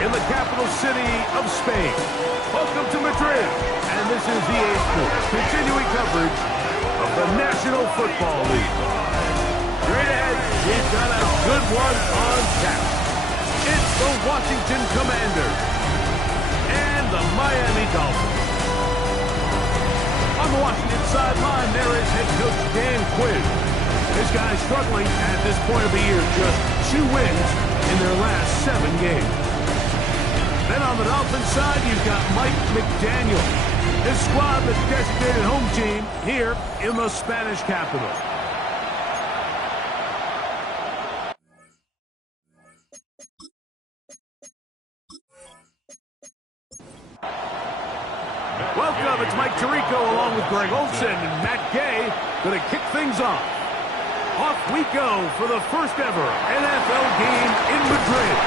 in the capital city of Spain. Welcome to Madrid, and this is the EA Sports continuing coverage of the National Football League. Straight ahead, we've got a good one on tap. It's the Washington Commanders and the Miami Dolphins. On the Washington sideline, there is head coach Dan Quinn. This guy's struggling at this point of the year, just 2 wins in their last 7 games. Then on the Dolphins side, you've got Mike McDaniel. His squad, the designated home team, here in the Spanish capital. Welcome, it's Mike Tirico along with Greg Olsen and Matt Gay going to kick things off. Off we go for the first ever NFL game in Madrid.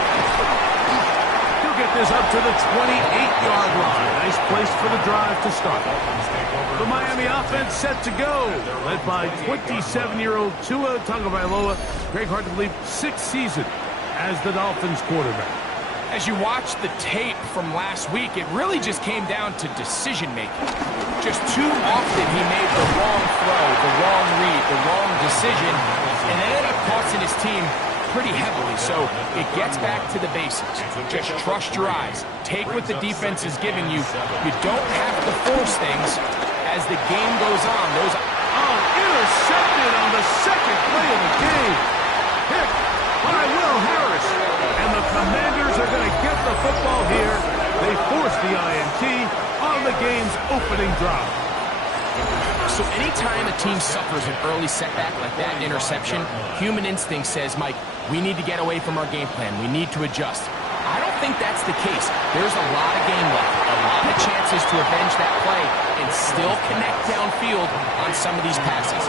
He'll get this up to the 28-yard line. Nice place for the drive to start. The Miami offense set to go, led by 27-year-old Tua Tagovailoa. Greg, hard to believe, 6th season as the Dolphins quarterback. As you watch the tape from last week, it really just came down to decision-making. Just too often he made the wrong throw, the wrong read, the wrong decision, and it ended up costing his team pretty heavily. So it gets back to the basics. Just trust your eyes. Take what the defense is giving you. You don't have to force things as the game goes on. Intercepted on the second play of the game. Picked by Will Harris. And the Commanders are going to get the football here. They force the INT on the game's opening drive. So anytime a team suffers an early setback like that interception, human instinct says, Mike, we need to get away from our game plan. We need to adjust. I don't think that's the case. There's a lot of game left, a lot of chances to avenge that play and still connect downfield on some of these passes.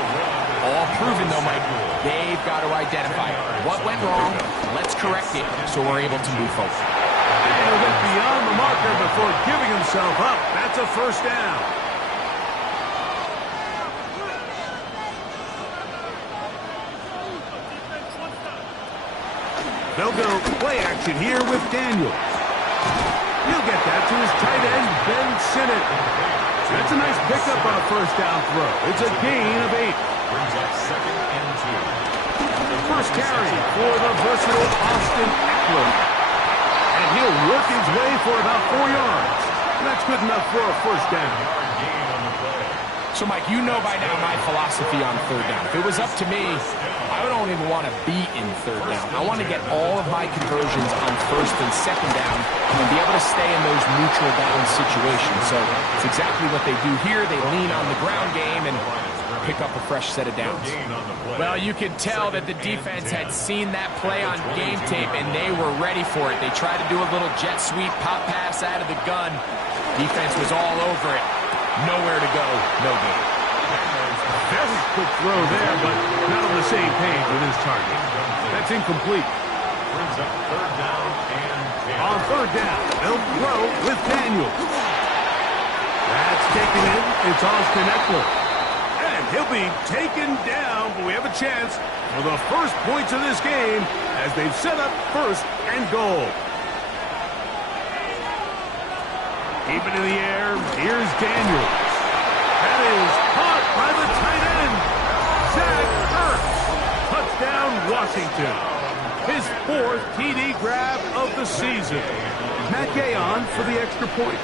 All proven, though, Mike, they've got to identify what went wrong, let's correct it so we're able to move forward. And he'll get beyond the marker before giving himself up. That's a first down. They'll go play action here with Daniels. He'll get that to his tight end, Ben Sinnott. That's a nice pickup on a first down throw. It's a gain of 8. Brings up 2nd and 2. First carry for the versatile Austin Eckler. And he'll work his way for about 4 yards. And that's good enough for a first down. So, Mike, you know by now my philosophy on 3rd down. If it was up to me, I don't even want to be in 3rd down. I want to get all of my conversions on 1st and 2nd down and be able to stay in those neutral down situations. So it's exactly what they do here. They lean on the ground game and pick up a fresh set of downs. Well, you could tell that the defense had seen that play on game tape, and they were ready for it. They tried to do a little jet sweep, pop pass out of the gun. Defense was all over it. Nowhere to go, no game. Very quick throw there, but not on the same page with his target. That's incomplete. Brings up 3rd down and 10. On 3rd down, they'll throw with Daniels. That's taken in. It's Austin Eckler. And he'll be taken down, but we have a chance for the first points of this game as they've set up 1st and goal. Keep it in the air. Here's Daniels. That is caught by the tight end, Zach Ertz. Touchdown, Washington. His 4th TD grab of the season. Matt Gay on for the extra point.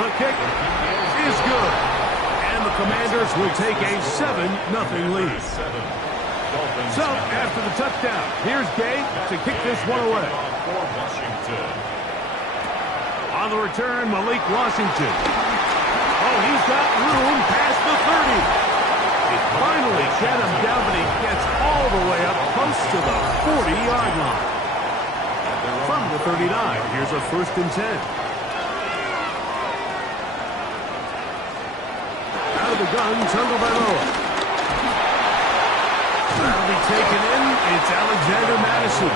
The kick is good. And the Commanders will take a 7-0 lead. So, after the touchdown, here's Gay to kick this one away. On the return, Malik Washington. Oh, he's got room past the 30. He finally shed him down, but he gets all the way up close to the 40-yard line. From the 39, here's a 1st and 10. Out of the gun, Tagovailoa. That'll be taken in. It's Alexander Madison.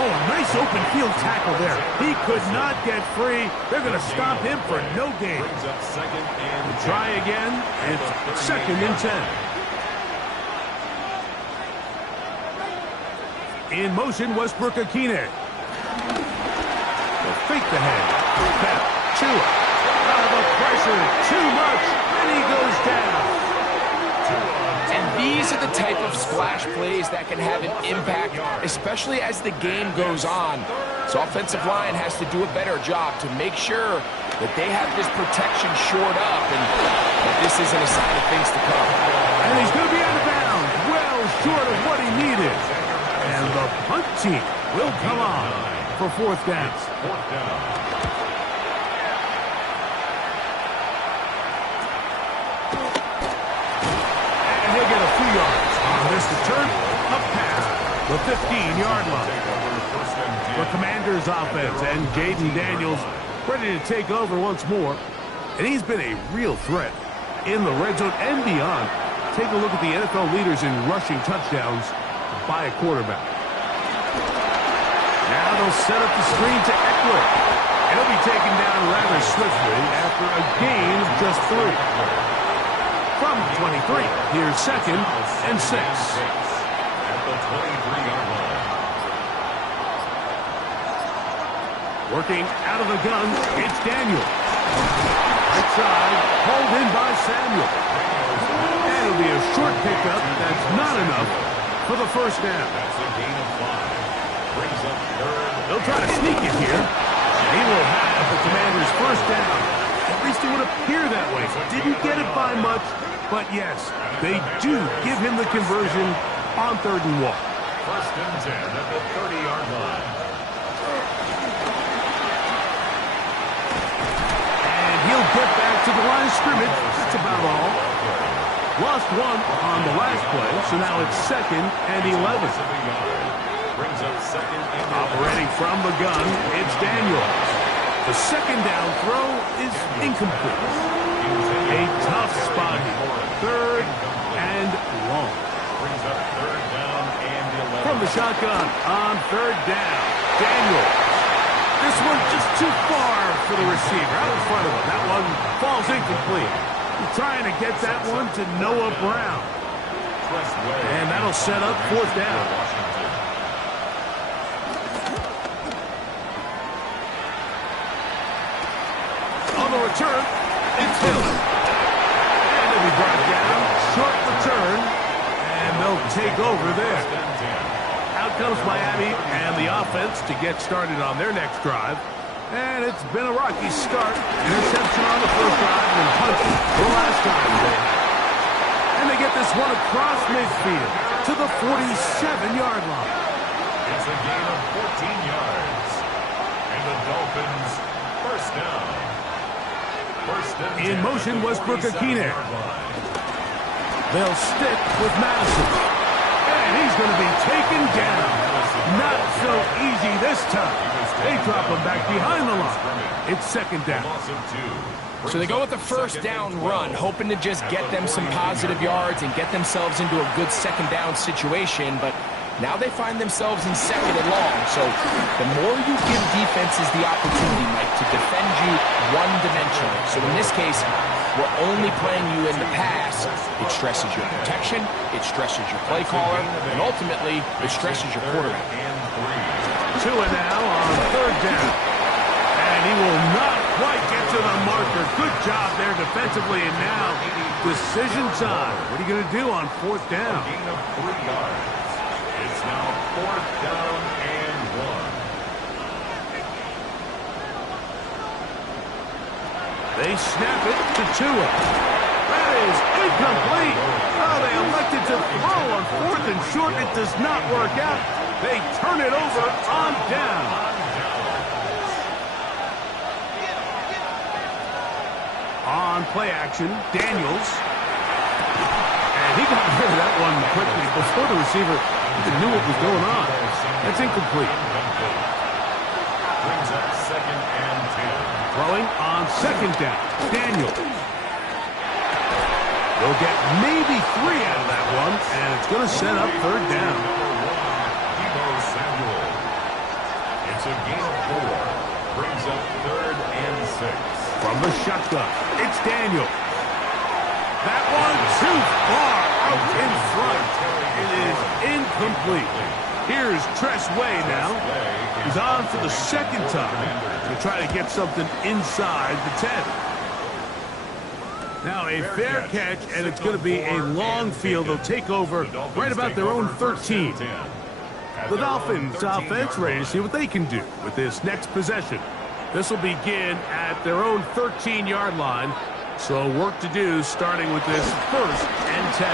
Oh, nice open field tackle there. He could not get free. They're going to stop him for no gain. Brings up 2nd and 10. Try again. It's 2nd and 10. In motion, Westbrook-Akine. They'll fake the head. Back. Chua. The pressure. Too much. And he goes down. And these are the type of splash plays that can have an impact, especially as the game goes on. So offensive line has to do a better job to make sure that they have this protection shored up and that this isn't a sign of things to come. And he's going to be out of bounds. Well short of what he needed. And the punt team will come on for fourth down. And he'll get a few yards on this return up past the 15-yard line. The Commanders offense and Jaden Daniels ready to take over once more. And he's been a real threat in the red zone and beyond. Take a look at the NFL leaders in rushing touchdowns by a quarterback. Now they'll set up the screen to Eckler. He'll be taken down rather swiftly after a gain of just 3. From 23, here's 2nd and 6. At the 23-yard line. Working out of the gun, it's Daniel. Right side, pulled in by Samuel. And it'll be a short pickup. That's not enough for the first down. That's a gain of 5. Brings up 3rd. They'll try to sneak it here. He will have the Commanders' first down. At least it would appear that way. Didn't get it by much, but yes, they do give him the conversion on 3rd and 1. First and 10 at the 30-yard line. He'll get back to the line of scrimmage. That's about all. Lost 1 on the last play, so now it's 2nd and 11. Brings up 2nd and 11. Operating from the gun, it's Daniels. The second down throw is incomplete. A tough spot here. 3rd and long. Brings up 3rd down and 11. From the shotgun on 3rd down, Daniels. This one just too far for the receiver, out in front of him. That one falls incomplete. He's trying to get that one to Noah Brown. And that'll set up 4th down. On the return, it's Hill. And it'll be brought down, short return, and they'll take over there. Out comes Miami and the offense to get started on their next drive. And it's been a rocky start. Interception on the first drive and punt the last time. And they get this one across midfield to the 47-yard line. It's a gain of 14 yards. And the Dolphins first down. First and 10. In motion, Westbrook-Akine. They'll stick with Madison. And he's going to be taken down. Not so easy this time. They drop him back behind the line. It's 2nd down. So they go with the first down run, hoping to just get them some positive yards and get themselves into a good second down situation. But now they find themselves in 2nd and long. So the more you give defenses the opportunity, Mike, to defend you one-dimensionally. So in this case, we're only playing you in the pass. It stresses your protection, it stresses your play caller, and ultimately, it stresses your quarterback. Tua now on 3rd down. And he will not quite get to the marker. Good job there defensively, and now decision time. What are you going to do on 4th down? Gain of 3 yards. It's now 4th down and 1. They snap it to Tua. That is incomplete. Oh, they elected to throw on 4th and short. It does not work out. They turn it over on down. On play action, Daniels. And he got rid of that one quickly before the receiver even knew what was going on. That's incomplete. Brings up 2nd and 10. Throwing on 2nd down, Daniels. They'll get maybe 3 out of that one, and it's going to set up 3rd down. It's a gain of 4. Brings up 3rd and 6. From the shotgun, it's Daniel. That one too far out in front. It is incomplete. Here's Tress Way now. He's on for the second time to try to get something inside the 10. Now a fair catch, and it's going to be a long field. They'll take over right about their own 13. The Dolphins offense ready to see what they can do with this next possession. This will begin at their own 13-yard line. So work to do starting with this 1st and 10.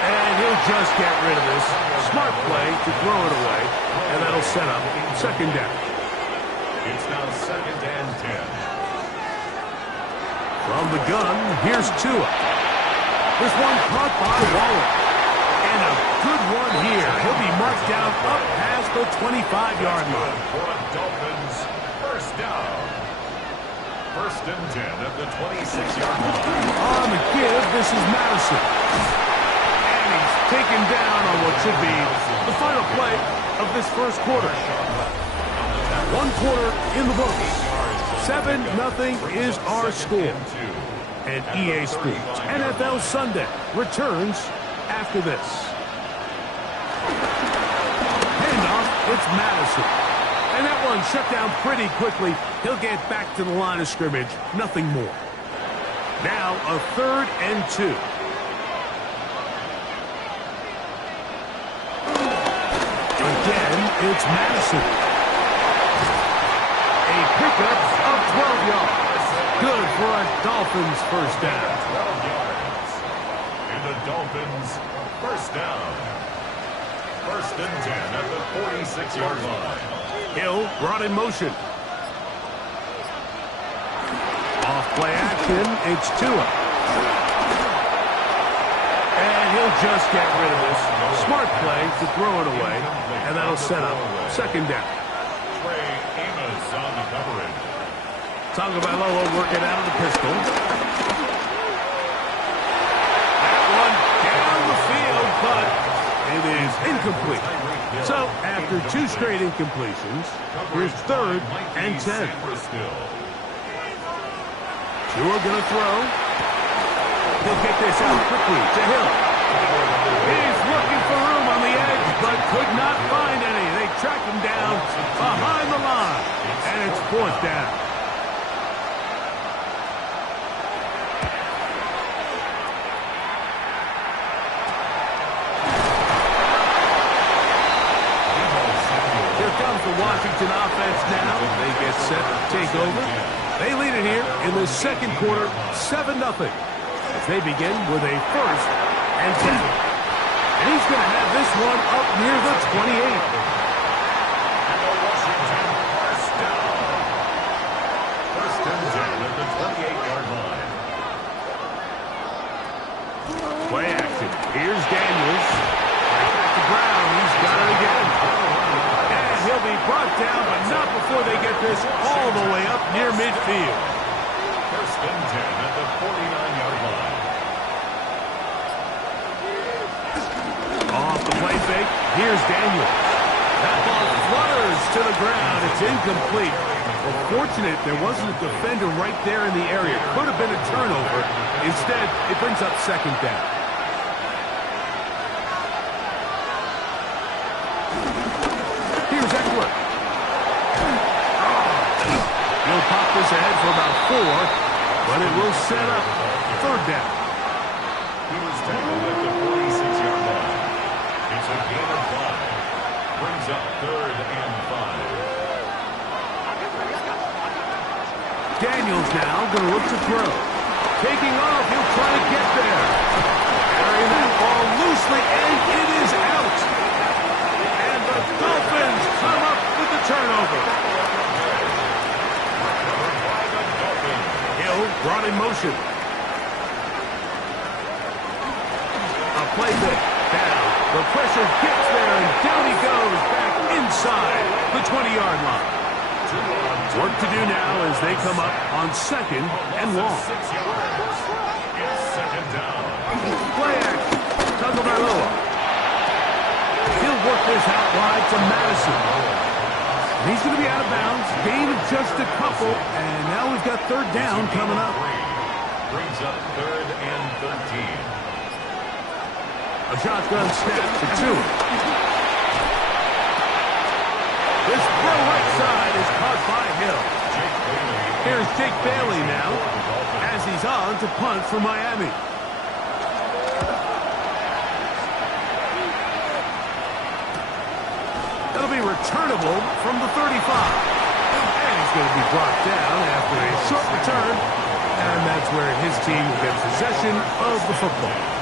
And he'll just get rid of this. Smart play to throw it away. And that'll set up 2nd down. It's now 2nd and 10. From the gun, here's Tua. This one caught by Waller. And a good one here. He'll be marked down up past the 25-yard line. For a Dolphins 1st down. 1st and 10 at the 26-yard line. On the give, this is Madison. And he's taken down on what should be the final play of this 1st quarter. 1 quarter in the books. 7-0 is our score. And EA Sports NFL Sunday returns after this. Handoff, it's Madison. And that one shut down pretty quickly. He'll get back to the line of scrimmage. Nothing more. Now a 3rd and 2. Again, it's Madison. A pickup of 12 yards. Good for a Dolphins 1st down. 12 yards. And the Dolphins 1st down. 1st and 10 at the 46-yard line. Hill brought in motion. Off play action, it's Tua. And he'll just get rid of this. Smart play to throw it away. And that'll set up 2nd down. Trey Amos on the coverage. Tagovailoa working out of the pistol. That one down the field, but it is incomplete. So, after 2 straight incompletions, here's 3rd and 10. Tua gonna throw. He'll get this out quickly to Hill. He's looking for room on the edge, but could not find any. They track him down behind the line, and it's 4th down. The Washington offense now. They get set to take over. They lead it here in the 2nd quarter, 7-0. As they begin with a 1st and 10. And he's going to have this one up near the 28. And the Washington 1st down. 1st and 10 at the 28-yard line. Play action. Here's Daniels. Right back to Brown. He's got it again. He'll be brought down, but not before they get this all the way up near midfield. 1st and 10 at the 49-yard line. Off the play fake, here's Daniel. That ball flutters to the ground. It's incomplete. Well, fortunate there wasn't a defender right there in the area. Could have been a turnover. Instead, it brings up 2nd down. He'll pop this ahead for about 4, but it will set up 3rd down. He was tackled at the 46-yard line. It's a gain of 5. Brings up 3rd and 5. Daniels now going to look to throw. Taking off, he'll try to get there. Carrying that ball loosely, and it is out. And the Dolphins come up with the turnover. Brought in motion. A play fake. Down. The pressure gets there, and down he goes back inside the 20-yard line. Work to do now as they come up on 2nd and long. 6 yards. It's 2nd down. Play action. Tagovailoa. He'll work this out wide to Madison. He's going to be out of bounds. Gain of just a couple. And now we've got 3rd down coming up. Brings up 3rd and 13. A shotgun snap to two. This throw right side is caught by Hill. Here's Jake Bailey now as he's on to punt for Miami. It'll be returnable from the 35. And he's going to be brought down after a short return. And that's where his team will get possession of the football.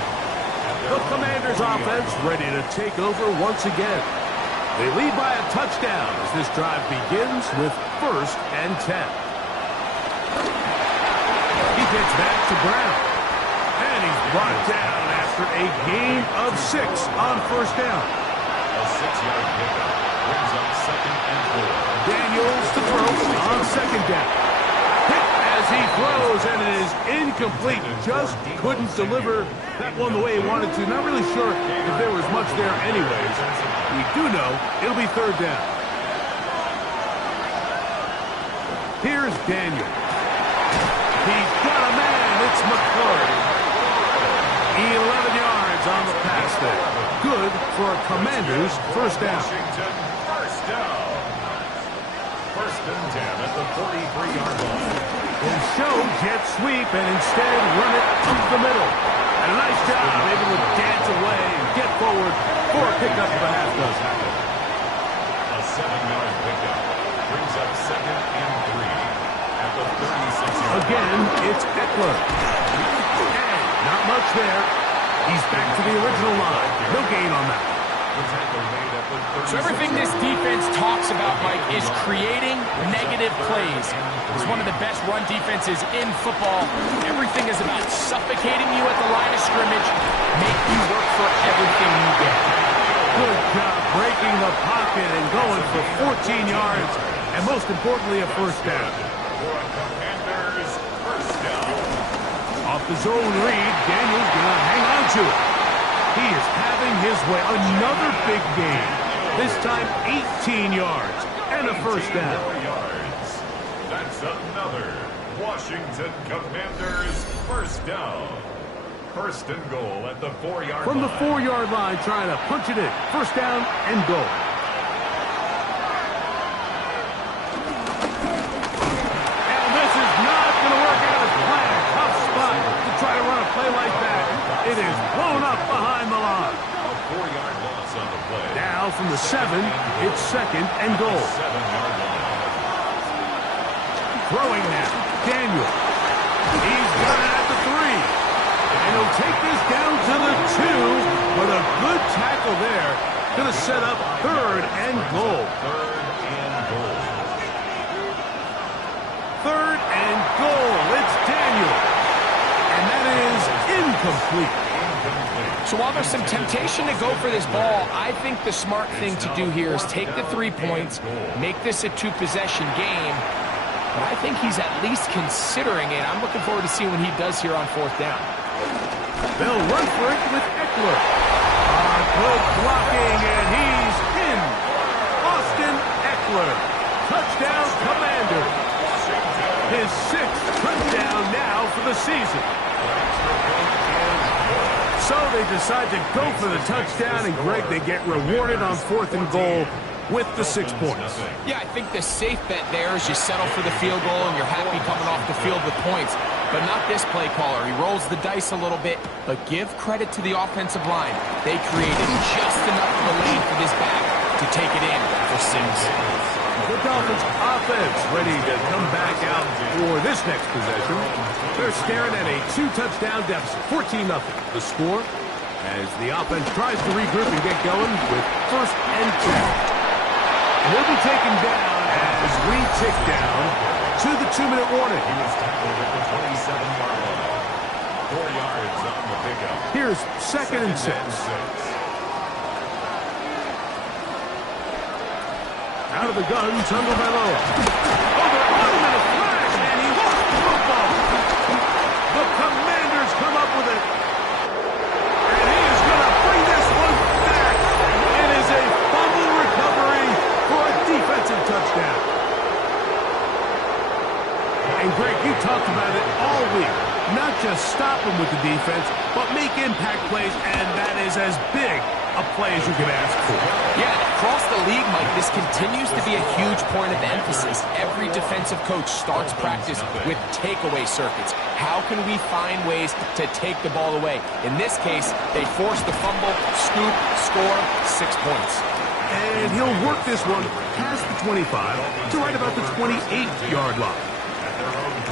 The Commanders' offense ready to take over once again. They lead by a touchdown as this drive begins with 1st and 10. He gets back to Brown. And he's brought down after a gain of 6 on 1st down. A 6-yard pickup brings up 2nd and 4. Daniels to throw on 2nd down. Hit as he throws, and it is incomplete. Just couldn't deliver that one the way he wanted to. Not really sure if there was much there anyways. We do know it'll be 3rd down. Here's Daniel. He's got a man. It's McClure. 11 yards on the pass there. Good for Commanders' 1st down. Washington, 1st down. 1st and 10 at the 43-yard line. And show jet sweep and instead run it up the middle. And a nice job able to dance away and get forward for a pickup of a half dozen. A 7-yard pickup brings up 2nd and 3 at the 36-yard line. Again, it's Eckler. And not much there. He's back to the original line. No gain on that. So everything this defense talks about, Mike, is creating negative plays. It's one of the best run defenses in football. Everything is about suffocating you at the line of scrimmage, make you work for everything you get. Good job breaking the pocket and going for 14 yards, and most importantly, a 1st down. Commanders, 1st down. Off the zone read, Daniels gonna hang on to it. He is having his way. Another big gain. This time 18 yards and a 1st down. Yards. That's another Washington Commanders 1st down. 1st and goal at the 4-yard line. From the 4-yard line, trying to punch it in. 1st down and goal. And this is not going to work out as planned. Tough spot to try to run a play like that. It is blown up behind the line. A 4-yard loss on the play. Now from the 7, it's 2nd and goal. 7-yard line. Throwing now, Daniel. He's got it at the 3. And he'll take this down to the 2. But a good tackle there. Going to set up 3rd and goal. 3rd and goal. 3rd and goal. It's Daniel. And that is incomplete. So while there's some temptation to go for this ball, I think the smart thing to do here is take the 3 points, make this a 2-possession game. But I think he's at least considering it. I'm looking forward to seeing what he does here on 4th down. They'll run for it with Eckler. Good blocking, and he's in. Austin Eckler. Touchdown, Commanders. His 6th touchdown now for the season. So they decide to go for the touchdown, and Greg, they get rewarded on 4th and goal with the 6 points. Yeah, I think the safe bet there is you settle for the field goal and you're happy coming off the field with points. But not this play caller. He rolls the dice a little bit, but give credit to the offensive line. They created just enough of a lane for this back to take it in for 6. The Dolphins offense ready to come back out for this next possession. They're staring at a 2-touchdown deficit, 14-0. The score as the offense tries to regroup and get going with 1st and 10. He'll be taken down as we tick down to the 2-minute warning. He was tackled at the 27-yard line. 4 yards on the pickup. Here's 2nd and 6. Out of the gun, Tagovailoa. Oh, they're on him in a flash, and he lost the football. The Commanders come up with it. And he is going to bring this one back. It is a fumble recovery for a defensive touchdown. And Greg, you talked about it all week. Not just stop him with the defense, but make it impact plays, and that is as big a play as you can ask for. Yeah, across the league, Mike, this continues to be a huge point of emphasis. Every defensive coach starts practice with takeaway circuits. How can we find ways to take the ball away? In this case, they forced the fumble, scoop, score, 6 points. And he'll work this one past the 25 to right about the 28-yard line.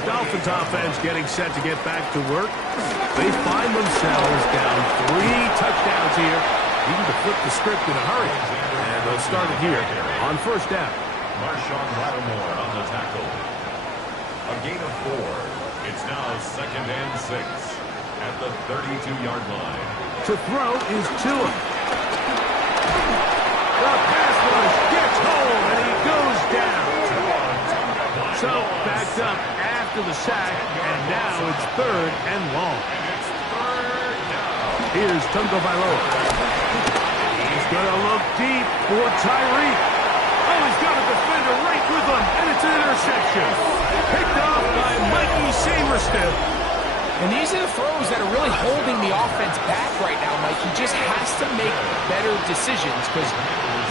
Dolphins offense getting set to get back to work. They find themselves down 3 touchdowns here. Even to flip the script in a hurry. And they'll start it here on first down. Marshawn Lattimore on the tackle. A gain of 4. It's now 2nd and 6 at the 32-yard line. To throw is Tua. The pass rush gets home, and he goes down. So backed up after the sack, and now it's 3rd and long. Here's Tungo Bailoa. He's going to look deep for Tyreek. Oh, he's got a defender right with him, and it's an interception. Picked off by Mikey Samerstiff. And these are the throws that are really holding the offense back right now, Mike. He just has to make better decisions because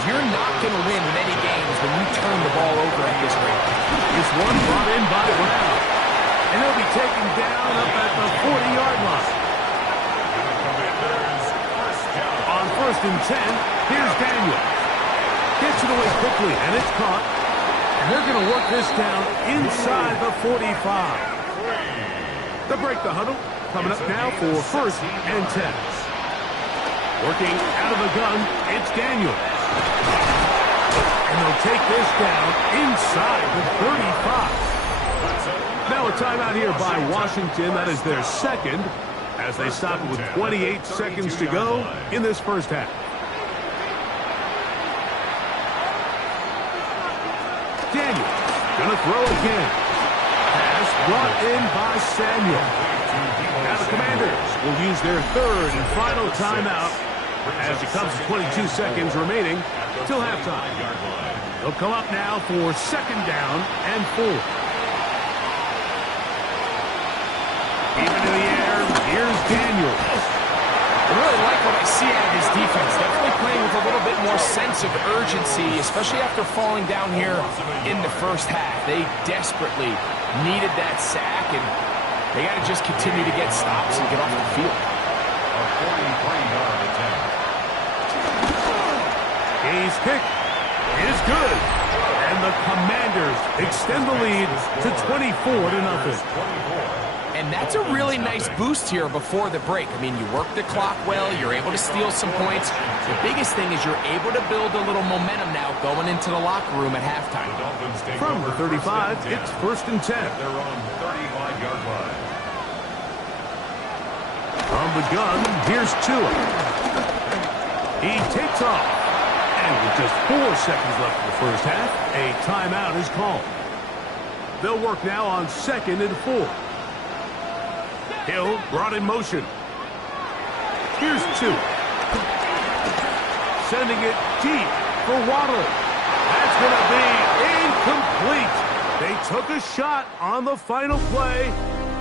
you're not going to win many games when you turn the ball over at this rate. This one brought in by Brown. And he'll be taken down up at the 40-yard line. On 1st and 10, here's Daniel. Gets it away quickly, and it's caught. And they're going to work this down inside the 45. They'll break the huddle. Coming up now for 1st and 10. Working out of the gun, it's Daniel. And they'll take this down inside the 35. Now a timeout here by Washington. That is their 2nd. As they stop it with 28 seconds to go in this first half. Daniel gonna throw again. Pass brought in by Samuel. Now the Commanders will use their 3rd and final timeout as it comes to 22 seconds remaining till halftime. They'll come up now for 2nd down and 4. Even in the air, here's Daniel. I really like what I see out of his defense. Definitely playing with a little bit more sense of urgency, especially after falling down here in the first half. They desperately needed that sack, and they got to just continue to get stops and get off the field. A 43-yard attempt. His kick is good. And the Commanders extend the lead to 24-0. And that's a really nice boost here before the break. I mean, you work the clock well. You're able to steal some points. The biggest thing is you're able to build a little momentum now going into the locker room at halftime. From the 35, it's 1st and 10. They're on 35-yard line. From the gun, here's Tua. He takes off. And with just 4 seconds left in the first half, a timeout is called. They'll work now on 2nd and 4. Hill brought in motion. Here's 2. Sending it deep for Waddle. That's going to be incomplete. They took a shot on the final play.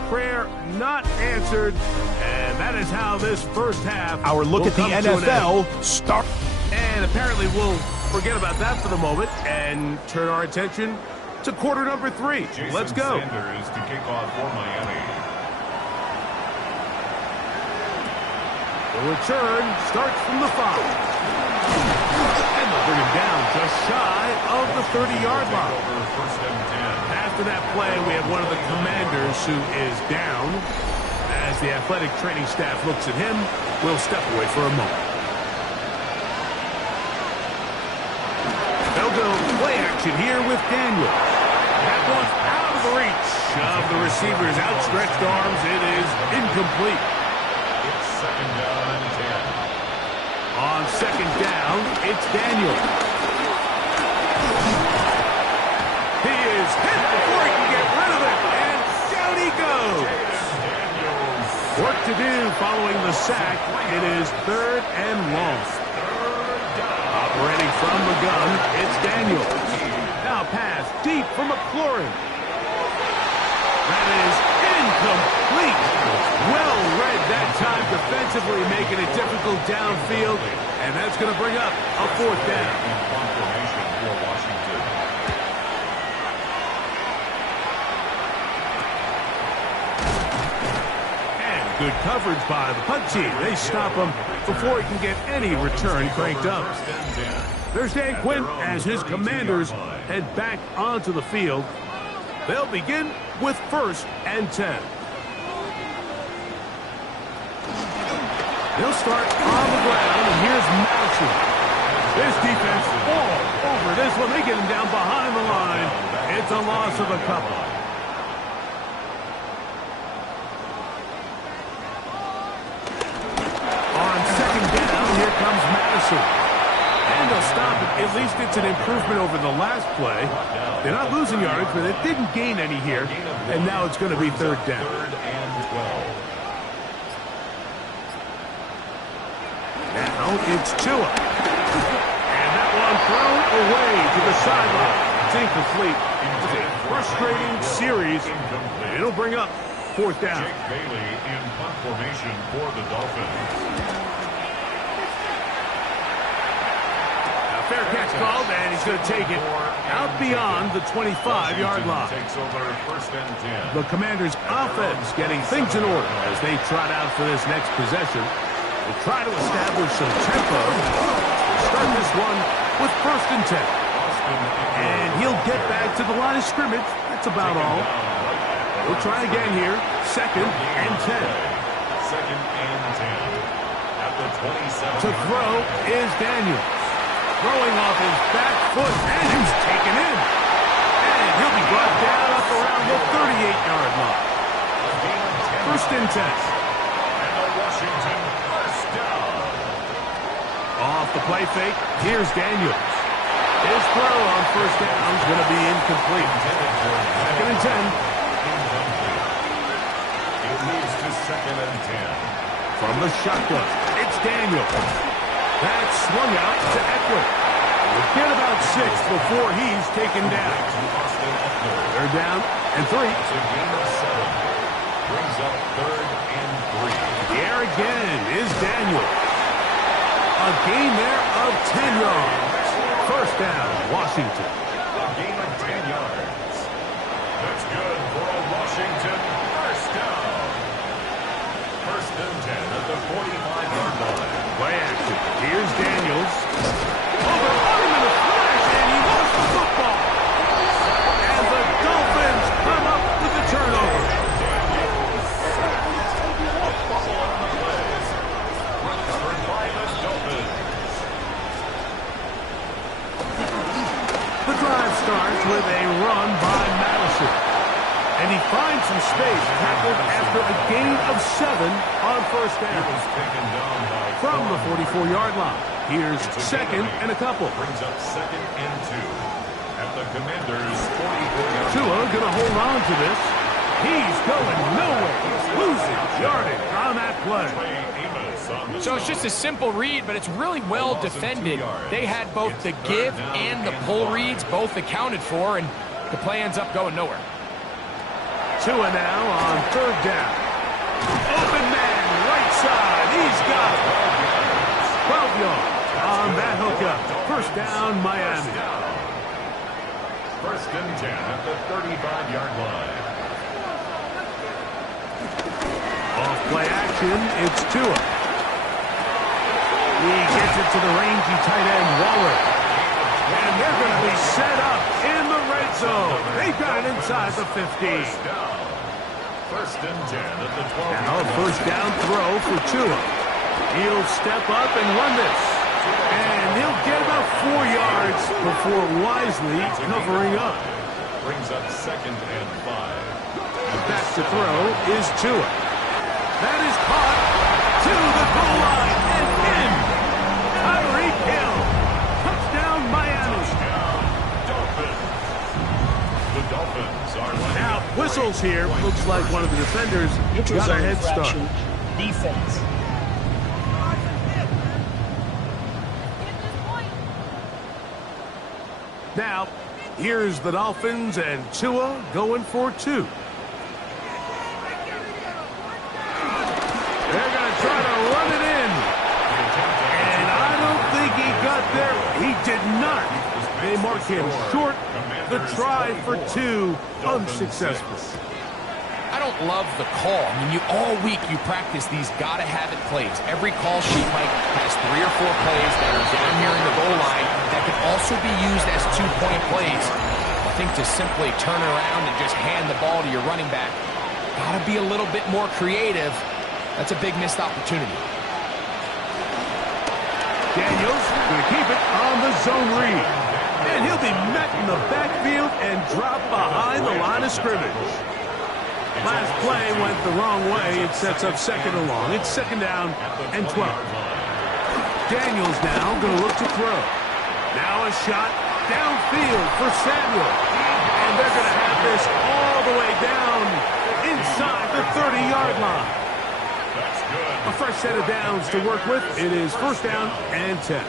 Prayer not answered. And that is how this first half. Our look at the NFL start. And apparently we'll forget about that for the moment and turn our attention to quarter number 3. Let's go. Sanders to kick off for Miami. The return starts from the 5. And they'll bring him down just shy of the 30-yard line. First and 10. After that play, we have one of the Commanders who is down. As the athletic training staff looks at him, we'll step away for a moment. They'll go play action here with Daniel. That one's out of the reach of the receiver's outstretched arms. It is incomplete. It's 2nd down and 10. On 2nd down, it's Daniel. He is hit before he can get rid of it, and down he goes. Work to do following the sack. It is 3rd and long. Operating from the gun, it's Daniel. Now pass deep for McLaurin. That is incomplete. Well read that time defensively, making it difficult downfield, and that's going to bring up a fourth down. Confirmation for Washington. And good coverage by the punt team. They stop him before he can get any return cranked up. There's Dan Quinn as his Commanders head back onto the field. They'll begin with 1st and 10. They'll start on the ground, and here's Madison. This defense all over this one. They get him down behind the line. It's a loss of a couple. On 2nd down, here comes Madison. And they'll stop it. At least it's an improvement over the last play. They're not losing yards, but they didn't gain any here. And now it's going to be 3rd down. 3rd and 12. Now it's Tua. And that one thrown away to the sideline. It's incomplete. It's a frustrating series. It'll bring up 4th down. Jake Bailey in punt formation for the Dolphins. Fair catch called, and he's going to take it out beyond the 25-yard line. Takes over 1st and 10. The Commanders' offense getting things in order as they trot out for this next possession. They try to establish some tempo. Start this one with 1st and 10. And he'll get back to the line of scrimmage. That's about all. We'll try again here. 2nd and 10. 2nd and 10. At the 27. To throw is Daniels. Throwing off his back foot, and he's taken in. And he'll be brought down up around the 38-yard line. 1st and 10. And the Washington 1st down. Off the play fake, here's Daniels. His throw on 1st down is going to be incomplete. 2nd and 10. It moves to 2nd and 10. From the shotgun, it's Daniels. That's swung out to Eckler. We'll get about 6 before he's taken down. They're down and 3. It's a gain of 7. Brings up 3rd and 3. Here again is Daniel. A gain there of 10 yards. 1st down, Washington. A gain of 10 yards. That's good for a Washington 1st down. 1st and 10 at the 45-yard line. Play action. Here's Daniels. Overrun him in a flash, and he lost the football. And the Dolphins come up with the turnover. The drive starts with a run by Madison. And he finds some space tackled after a gain of 7 on 1st down. From the 44-yard line. Here's 2nd and a couple. Brings up 2nd and 2 at the Commanders' 44-yard line. Tua going to hold on to this. He's going nowhere. Losing yardage on that play. So it's just a simple read, but it's really well defended. They had both the give and the pull reads both accounted for, and the play ends up going nowhere. Tua now on 3rd down. Open man, right side. He's got it. 12 yards on that hookup. 1st down, Miami. 1st and 10 at the 35-yard line. Off play action, it's Tua. He gets it to the rangy tight end, Waller. And they're going to be set up in the red zone. They've got it inside the 15. 1st and 10 at the 12. Now a 1st down throw for Tua. He'll step up and run this. And he'll get about 4 yards before wisely covering up. Brings up 2nd and 5. Back to throw is Tua. That is caught to the goal line and in. Tyreek Hill. Touchdown, Miami. The Dolphins are lining Now, up. whistles here. Looks like one of the defenders got a head start. Defense. Now, here's the Dolphins and Tua going for 2. They're going to did not. They mark him short. The try for 2, unsuccessful. I don't love the call. I mean, all week you practice these gotta-have-it plays. Every call sheet, Mike, has 3 or 4 plays that are down here in the goal line that can also be used as 2-point plays. I think to simply turn around and just hand the ball to your running back, gotta be a little bit more creative. That's a big missed opportunity. Daniels going to keep it on the zone read. And he'll be met in the backfield and dropped behind the line of scrimmage. Last play went the wrong way. It sets up 2nd and long. It's 2nd down and 12. Daniels now going to look to throw. Now a shot downfield for Samuel. And they're going to have this all the way down inside the 30-yard line. A fresh set of downs to work with. It is 1st down and 10.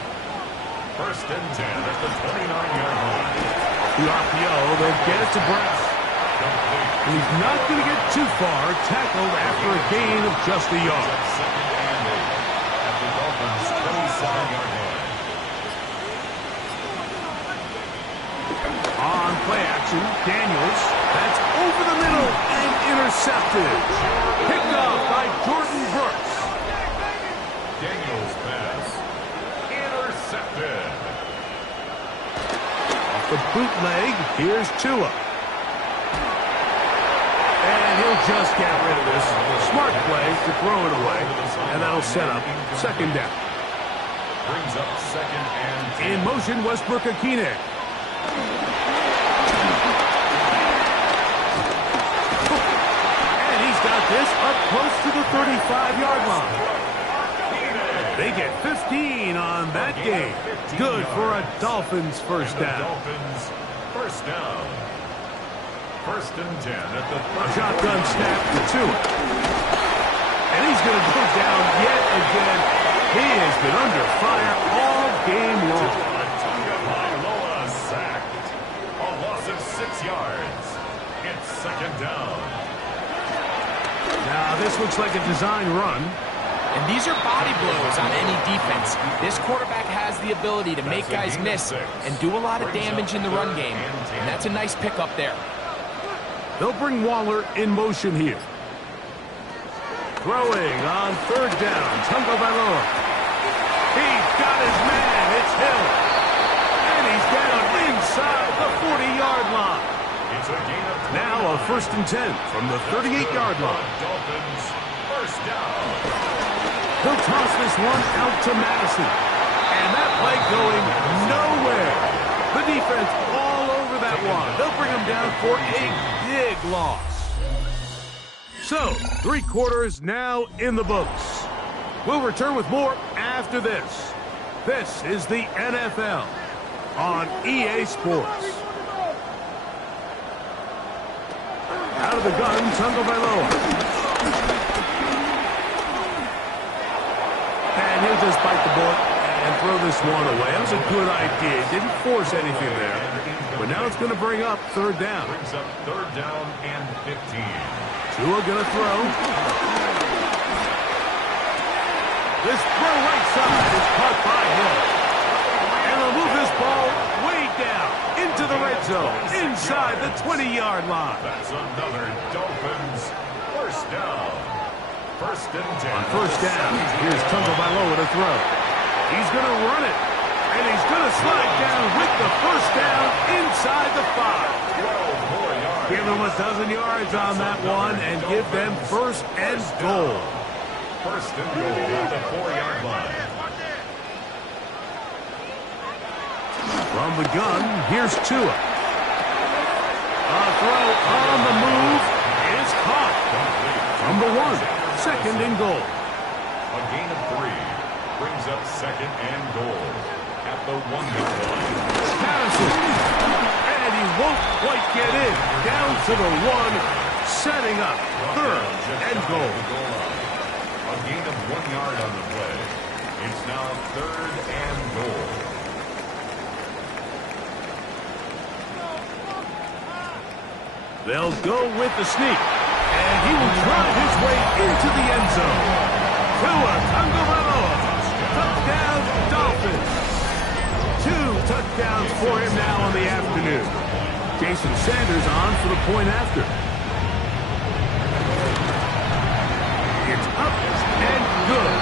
1st and 10 at the 29-yard line. The RPO, they'll get it to Brown. He's not going to get too far, tackled after a gain of just a yard. 2nd and 8 at the Dolphins' 27-yard line. On play action, Daniels, that's over the middle and intercepted. Picked off by Jordan Brooks. Daniels pass. Intercepted. Off the bootleg, here's Tua. And he'll just get rid of this. Smart play to throw it away. And that'll set up 2nd down. Brings up 2nd and 10. In motion, Westbrook-Akine. And he's got this up close to the 35-yard line. They get 15 on that game. Good for a Dolphins 1st down. Dolphins 1st down. 1st and 10 at the 30. Shotgun snap to Tua. And he's going to go down yet again. He has been under fire all game long. Loa sacked. A loss of 6 yards. It's 2nd down. Now this looks like a design run. And these are body blows on any defense. This quarterback has the ability to make guys miss and do a lot of damage in the run game. And that's a nice pickup there. They'll bring Waller in motion here. Throwing on 3rd down. Tagovailoa. He's got his man. It's Hill. And he's down inside the 40-yard line. It's a gain of 20. Now a 1st and 10 from the 38-yard line. Dolphins 1st down. He'll toss this one out to Madison. And that play going nowhere. The defense all over that one. They'll bring him down for a big loss. So, 3 quarters now in the books. We'll return with more after this. This is the NFL on EA Sports. Out of the gun, Tagovailoa. And he'll just bite the bullet and throw this one away. That was a good idea. Didn't force anything there. But now it's going to bring up 3rd down. Brings up 3rd down and 15. Tua going to throw. This throw right side is caught by Hill. And they'll move this ball way down into the red zone, inside the 20-yard line. That's another Dolphins 1st down. 1st and 10. On 1st down, here's Tagovailoa to throw. He's going to run it. And he's going to slide down with the 1st down inside the 5. 12 more yards. Give them a dozen yards on that one and give them 1st and goal. 1st and goal at the 4-yard line. From the gun, here's Tua. A throw on the move is caught. Number 1. 2nd and goal. A gain of 3 brings up 2nd and goal at the 1-yard line. Madison, and he won't quite get in. Down to the 1, setting up 3rd and goal. A gain of 1 yard on the play. It's now 3rd and goal. They'll go with the sneak. And he will drive his way into the end zone. Tua Tagovailoa. Touchdown, Dolphins. 2 touchdowns for him now on the afternoon. Jason Sanders on for the point after. It's up and good.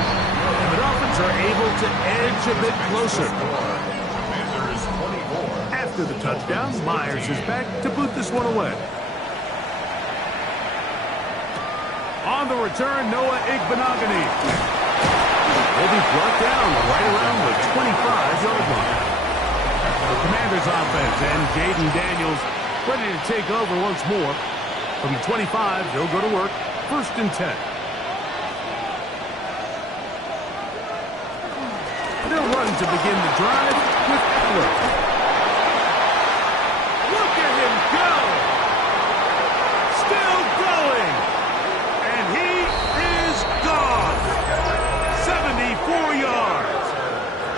And the Dolphins are able to edge a bit closer. After the touchdown, Myers is back to boot this one away. On the return, Noah Igbenogany will be brought down right around the 25-yard line. The Commanders' offense and Jaden Daniels ready to take over once more. From the 25, they'll go to work. 1st and 10. They'll run to begin the drive with Eckler. Look at him go! Still going! And he is gone! 74 yards!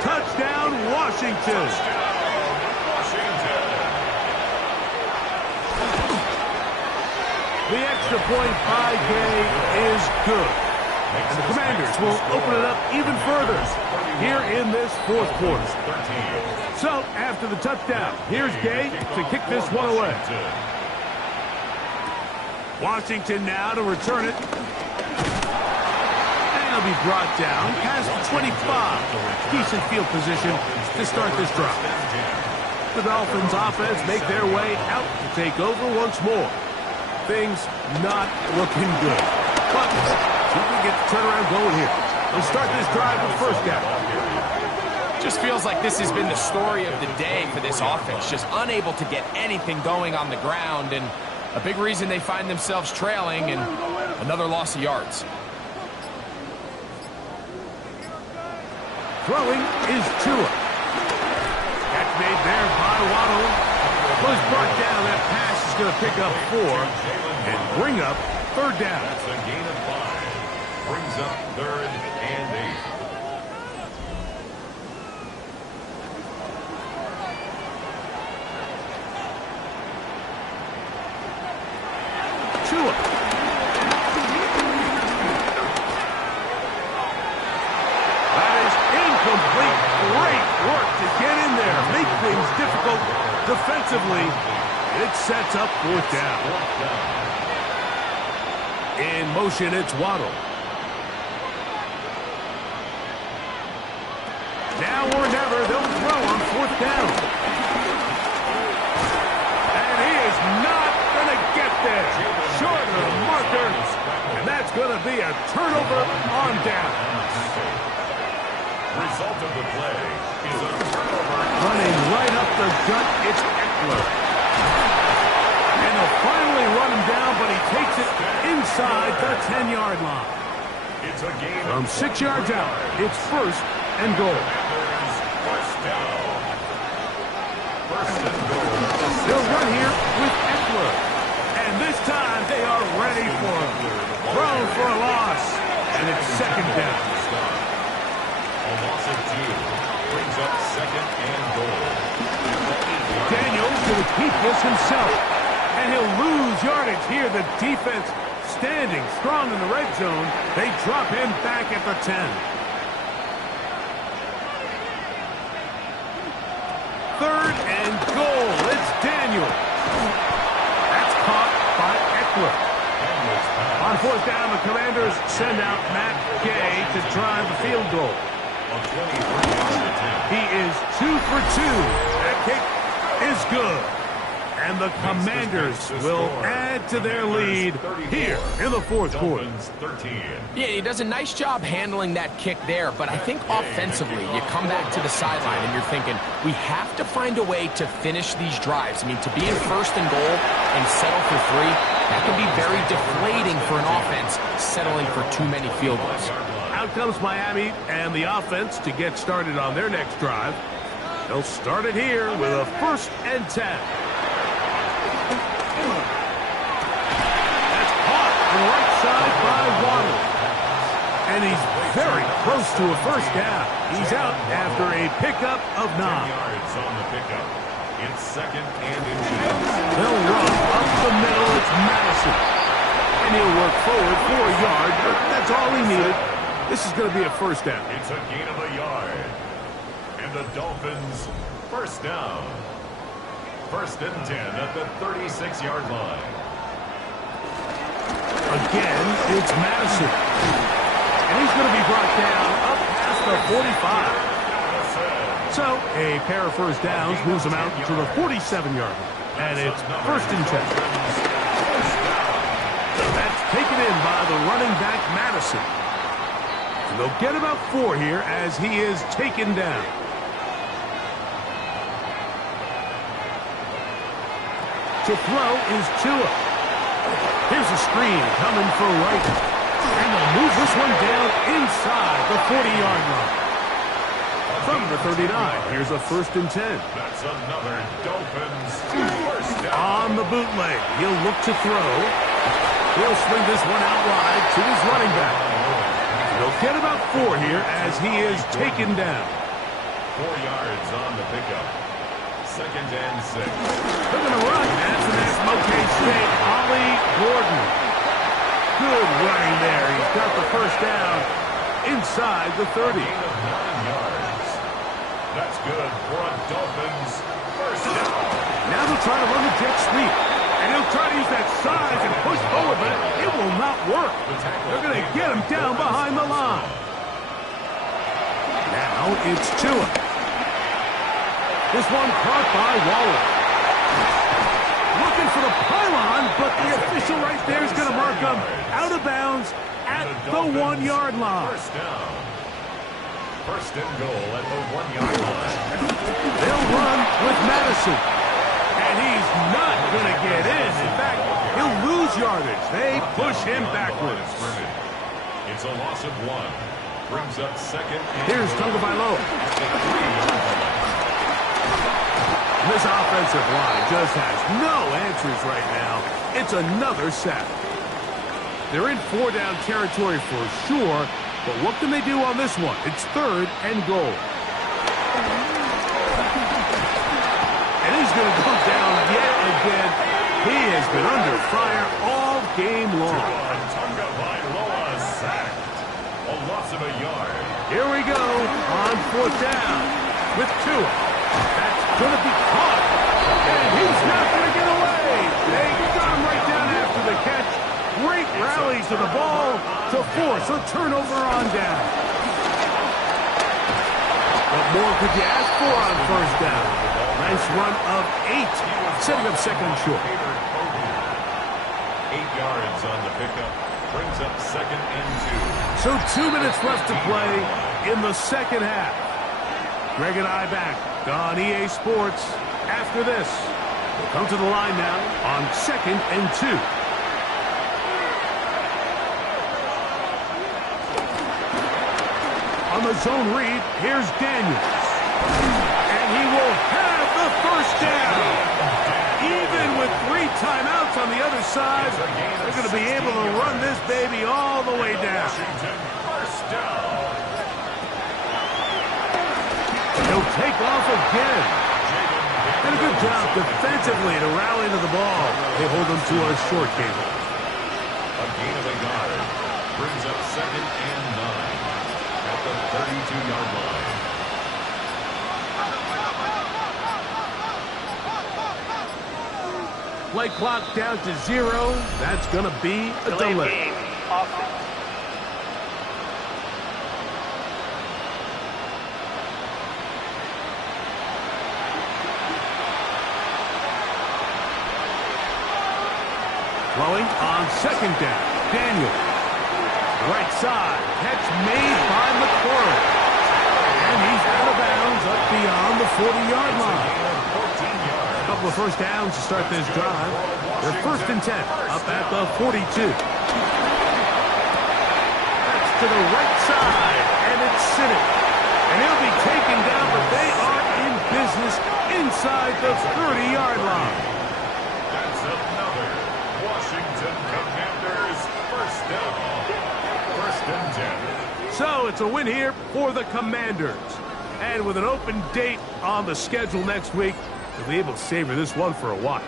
Touchdown, Washington! The extra point by Gay is good. And the Commanders will open it up even further here in this 4th quarter. So, after the touchdown, here's Gay to kick this one away. Washington now to return it. And he'll be brought down past the 25. Decent field position to start this drive. The Dolphins offense make their way out to take over once more. Things not looking good. But see if we get the turnaround going here. We'll start this drive with 1st down. Just feels like this has been the story of the day for this offense. Just unable to get anything going on the ground, and a big reason they find themselves trailing and another loss of yards. Throwing is Tua. Catch made there by Waddle. Was brought down. That pass is going to pick up 4 and bring up 3rd down. That's a gain of 5. Brings up 3rd and 8. Tua. That is incomplete. Great work to get in there. Make things difficult defensively. It sets up 4th down. In motion, it's Waddle. Now or never, they'll throw on 4th down. And he is not going to get there. Short of the marker. And that's going to be a turnover on down. Result of the play is a turnover. Running right up the gut, it's Eckler. And they'll finally run him down, but he takes it inside the 10-yard line. It's a gain From 6 yards out, it's 1st and goal. First down. 1st and goal. They'll run here with Eckler. And this time they are ready for him. Thrown for a loss. And it's 2nd down. A loss of 2 brings up 2nd and goal. Daniels going to keep this himself. And he'll lose yardage here. The defense standing strong in the red zone. They drop him back at the 10. 3rd and goal. It's Daniel. That's caught by Eckler. On 4th down, the Commanders send out Matt Gay to drive the field goal. He is 2 for 2. That kick is good. And the Commanders will add to their lead here in the 4th quarter. Yeah, he does a nice job handling that kick there, but I think offensively, you come back to the sideline and you're thinking, we have to find a way to finish these drives. I mean, to be in 1st and goal and settle for 3, that can be very deflating for an offense settling for too many field goals. Out comes Miami and the offense to get started on their next drive. They'll start it here with a 1st and 10. That's caught on the right side by Waddle. And he's very close to a 1st down. He's out after a pickup of 9. Yards on the pickup. It's 2nd and inches. They'll run up the middle. It's Madison. And he'll work forward for a yard, but that's all he needed. This is going to be a 1st down. It's a gain of a yard. And the Dolphins, first down. First and 10 at the 36-yard line. Again, it's Madison. And he's going to be brought down up past the 45. So, a pair of first downs moves them out to the 47-yard line. And it's first and 10. That's taken in by the running back, Madison. And they'll get about 4 here as he is taken down. To throw is Tua. Here's a screen coming for Wright. And they'll move this one down inside the 40-yard line. From the 39, here's a first and 10. That's another Dolphins first down. On the bootleg, he'll look to throw. He'll swing this one out wide to his running back. He'll get about 4 here as he is taken down. 4 yards on the pickup. Second and 6. They're going to run. That's an SMOK State, Ollie Gordon. Good running there. He's got the first down inside the 30. Gain of 9 yards. That's good for a Dolphins first down. Now they'll try to run the jet sweep. And he'll try to use that size and push forward, but it will not work. They're going to get him down behind the line. Now it's Tua. This one caught by Waller. Looking for the pylon, but the official right there is going to mark him out of bounds at the 1-yard line. First down. First and goal at the 1-yard line. They'll run with Madison. And he's not going to get in. In fact, he'll lose yardage. They push him backwards. It's a loss of 1. Brings up second. Here's Tagovailoa. This offensive line just has no answers right now. It's another sack. They're in 4-down territory for sure, but what can they do on this one? It's third and goal. And he's going to go down yet again. He has been under fire all game long. Tagovailoa sacked. A loss of a yard. Here we go on 4th down with Tua. That's going to be caught. And he's not going to get away. They got him right down after the catch. Great rally to the ball to force a turnover on down. What more could you ask for on first down? Nice run of 8, setting up second and short. 8 yards on the pickup. Brings up second and 2. So 2 minutes left to play in the second half. Greg and I back on EA Sports after this. We'll come to the line now on second and 2. On the zone read, here's Daniels. And he will have the first down. Even with 3 timeouts on the other side, they're going to be able to run this baby all the way down. First down. He'll take off again. And a good job defensively to rally to the ball. They hold him to a short game. A gain of a yard. Brings up second and 9 at the 32-yard line. Play clock down to 0. That's going to be a delay. Throwing on second down. Daniel. Right side. Catch made by McCord. And he's out of bounds up beyond the 40-yard line. A couple of first downs to start this drive. They're first and 10 up at the 42. That's to the right side. And it's sitting. And he'll be taken down, but they are in business inside the 30-yard line. That's another Washington Commanders first down. First and 10. So it's a win here for the Commanders. And with an open date on the schedule next week, they'll be able to savor this one for a while.